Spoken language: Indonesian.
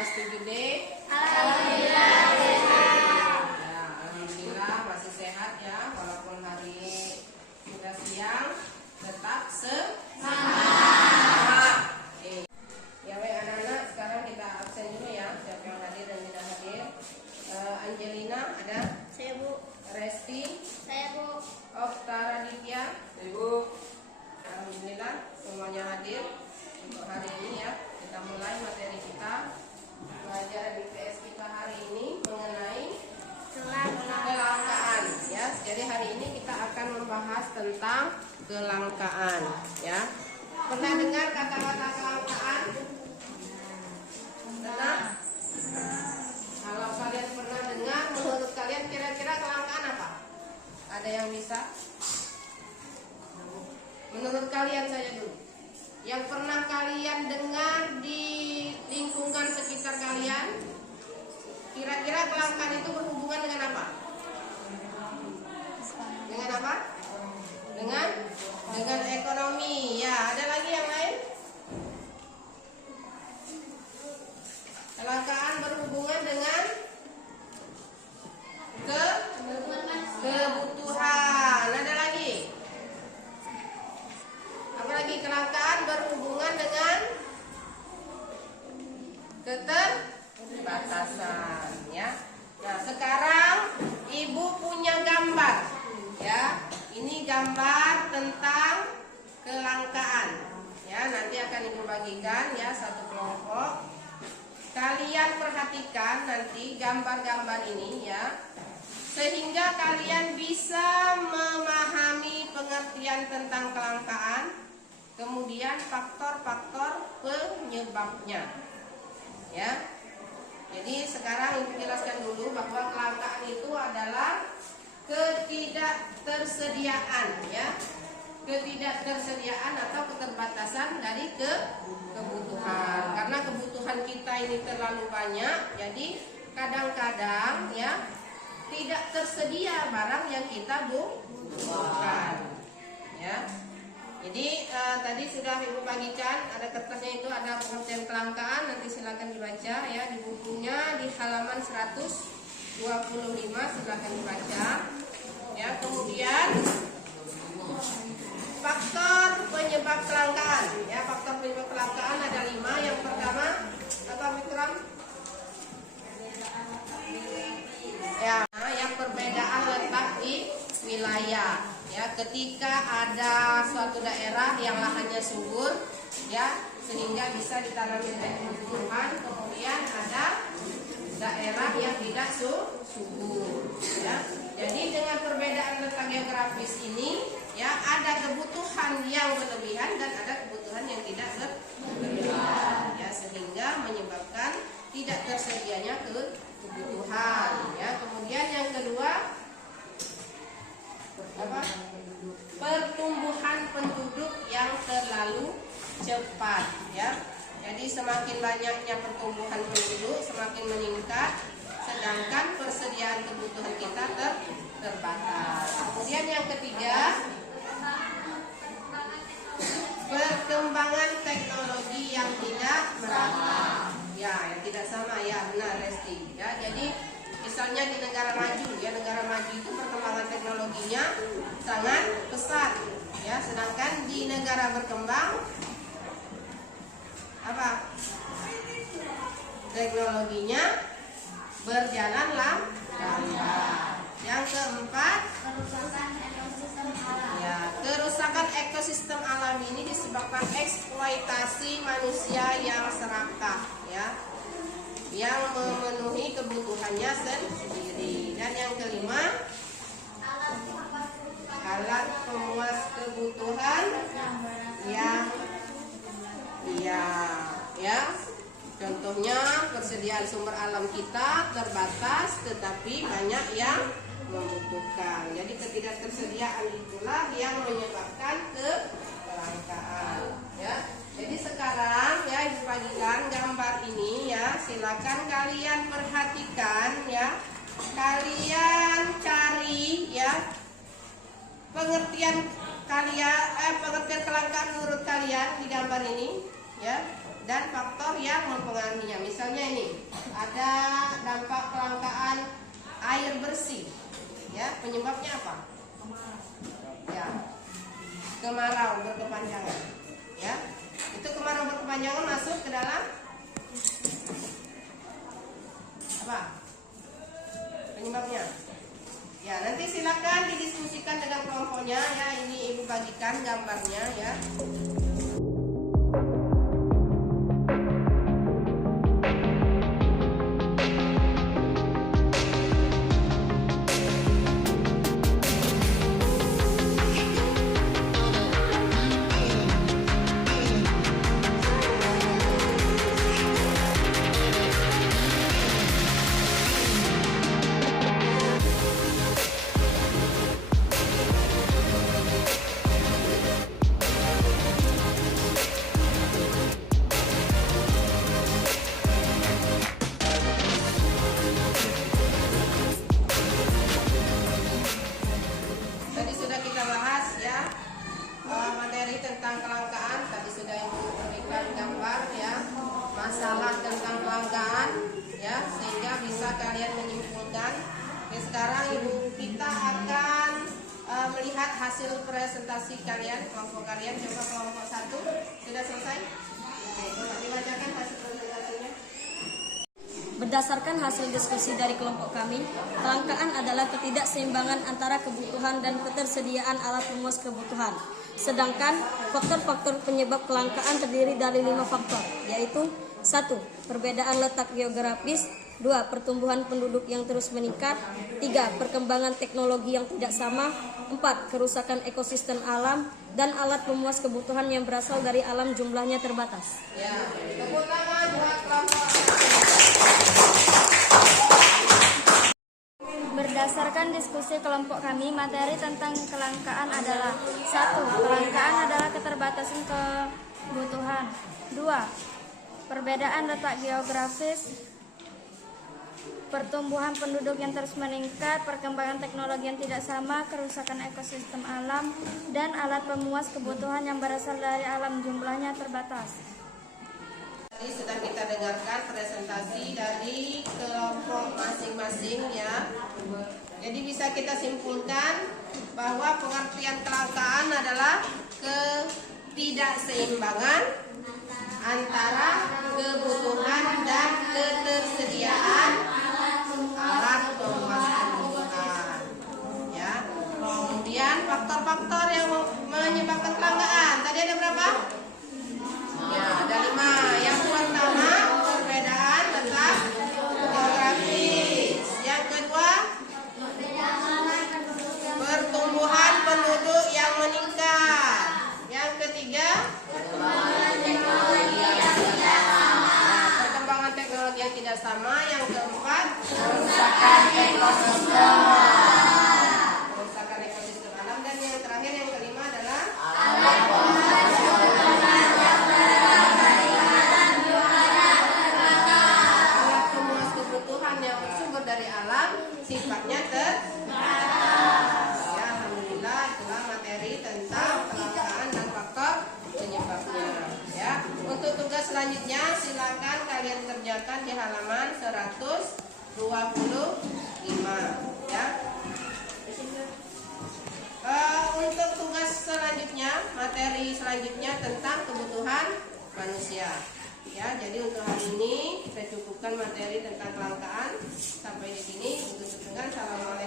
Kelas 7D. Alhamdulillah sehat. Ya, alhamdulillah masih sehat ya, walaupun hari sudah siang tetap semangat. Oke. Ya, baik anak-anak, sekarang kita absen dulu ya. Siapa yang hadir dan tidak hadir? Angelina ada? Saya Bu. Resti? Saya Bu. Okta Raditya? Ibu, Alhamdulillah semuanya hadir untuk hari ini ya. Kita mulai materi kita. Pelajaran IPS kita hari ini mengenai kelangkaan ya. Jadi hari ini kita akan membahas tentang kelangkaan ya. Pernah dengar kata-kata kelangkaan? Pernah? Kalau kalian pernah dengar, menurut kalian kira-kira kelangkaan apa? Ada yang bisa? Menurut kalian saja dulu. Yang pernah kalian dengar di lingkungan sekitar kalian, kira-kira kelangkaan itu berhubungan dengan apa? Dengan apa? Dengan ekonomi. Ya, ada lagi yang lain? Kelangkaan berhubungan dengan kebutuhan. Ada lagi? Apalagi kelangkaan berhubungan dengan keterbatasan ya. Nah, sekarang Ibu punya gambar ya. Ini gambar tentang kelangkaan ya. Nanti akan Ibu bagikan ya satu kelompok. Kalian perhatikan nanti gambar-gambar ini ya, sehingga kalian bisa memahami pengertian tentang kelangkaan, kemudian faktor-faktor penyebabnya ya. Jadi sekarang Ibu jelaskan dulu bahwa kelangkaan itu adalah ketidaktersediaan ya, ketidaktersediaan atau keterbatasan dari kebutuhan. Karena kebutuhan kita ini terlalu banyak, jadi kadang-kadang ya tidak tersedia barang yang kita butuhkan ya. Jadi tadi sudah Ibu bagikan, ada kertasnya itu ada pengertian kelangkaan, nanti silakan dibaca ya di bukunya di halaman 125, silakan dibaca ya. Kemudian faktor penyebab kelangkaan ya, faktor penyebab kelangkaan ada 5. Yang pertama apa Vikram? Ya, yang perbedaan letak di wilayah ya. Ketika ada suatu daerah yang lahannya subur ya, sehingga bisa ditanami tumbuhan, kemudian ada daerah yang tidak subur ya. Jadi dengan perbedaan letak geografis ini ya, ada kebutuhan yang berlebihan dan ada kebutuhan yang tidak berlebihan ya, sehingga menyebabkan tidak tersedianya kebutuhan ya. Kemudian yang kedua apa? Pertumbuhan penduduk yang terlalu cepat ya. Jadi semakin banyaknya pertumbuhan penduduk semakin meningkat, sedangkan persediaan kebutuhan kita terbatas. Kemudian yang ketiga, perkembangan teknologi yang tidak merata ya, yang tidak sama ya, benar Resti ya. Jadi misalnya di negara maju ya, negara maju itu perkembangan teknologinya sangat pesat ya, sedangkan di negara berkembang apa? Teknologinya berjalan lambat. Yang keempat, kerusakan ekosistem alam ini disebabkan eksploitasi manusia yang serakah ya, yang memenuhi kebutuhannya sendiri. Dan yang kelima, alat pemuas kebutuhan yang ya. Contohnya persediaan sumber alam kita terbatas, tetapi banyak yang membutuhkan. Jadi ketidaktersediaan itulah yang menyebabkan kelangkaan ya. Jadi sekarang ya Ibu bagikan gambar ini ya, silakan kalian perhatikan ya. Kalian cari ya pengertian pengertian kelangkaan menurut kalian di gambar ini ya, dan faktor yang mempengaruhinya. Misalnya ini bersih. Ya, penyebabnya apa? Ya, kemarau berkepanjangan. Ya, itu kemarau berkepanjangan masuk ke dalam apa? Penyebabnya? Ya, nanti silakan didiskusikan dengan kelompoknya. Ya, ini ibu bagikan gambarnya ya. Tadi sudah kita bahas ya materi tentang kelangkaan. Tadi sudah ibu berikan gambar ya masalah tentang kelangkaan ya, sehingga bisa kalian menyimpulkan. Sekarang ibu kita akan melihat hasil presentasi kalian, kelompok kalian. Coba kelompok 1 sudah selesai. Oke, coba dibacakan hasil presentasinya. Berdasarkan hasil diskusi dari kelompok kami, kelangkaan adalah ketidakseimbangan antara kebutuhan dan ketersediaan alat pemuas kebutuhan. Sedangkan faktor-faktor penyebab kelangkaan terdiri dari 5 faktor, yaitu 1. Perbedaan letak geografis, 2. Pertumbuhan penduduk yang terus meningkat, 3. Perkembangan teknologi yang tidak sama, 4. Kerusakan ekosistem alam, dan alat pemuas kebutuhan yang berasal dari alam jumlahnya terbatas. Ya, tepuk tangan buat kelompok. Berdasarkan diskusi kelompok kami, materi tentang kelangkaan adalah 1. Kelangkaan adalah keterbatasan kebutuhan. 2. Perbedaan letak geografis, pertumbuhan penduduk yang terus meningkat, perkembangan teknologi yang tidak sama, kerusakan ekosistem alam, dan alat pemuas kebutuhan yang berasal dari alam jumlahnya terbatas. Tadi sudah kita dengarkan presentasi dari kelompok masing-masing ya. Jadi bisa kita simpulkan bahwa pengertian kelangkaan adalah ketidakseimbangan antara kebutuhan dan ketersediaan alat pemuas kebutuhan. Ya. Kemudian faktor-faktor yang menyebabkan kelangkaan tadi ada berapa? Ya, ada 5. Yang pertama, perbedaan letak geografis. Yang kedua, pertumbuhan penduduk yang meningkat. Yang ketiga, perkembangan teknologi yang tidak sama. Yang keempat, kerusakan ekosistem alam. Dan yang terakhir, yang kelima adalah alat pemuas kebutuhan yang bersumber dari alam, sifatnya terbatas. Ya, alhamdulillah itulah materi tentang kelangkaan dan faktor penyebabnya. Ya, untuk tugas selanjutnya silakan kalian kerjakan di halaman 125. Ya. Untuk tugas selanjutnya, materi selanjutnya tentang kebutuhan manusia. Ya, jadi untuk hari ini kita cukupkan materi tentang kelangkaan sampai di sini. Untuk dengan salam.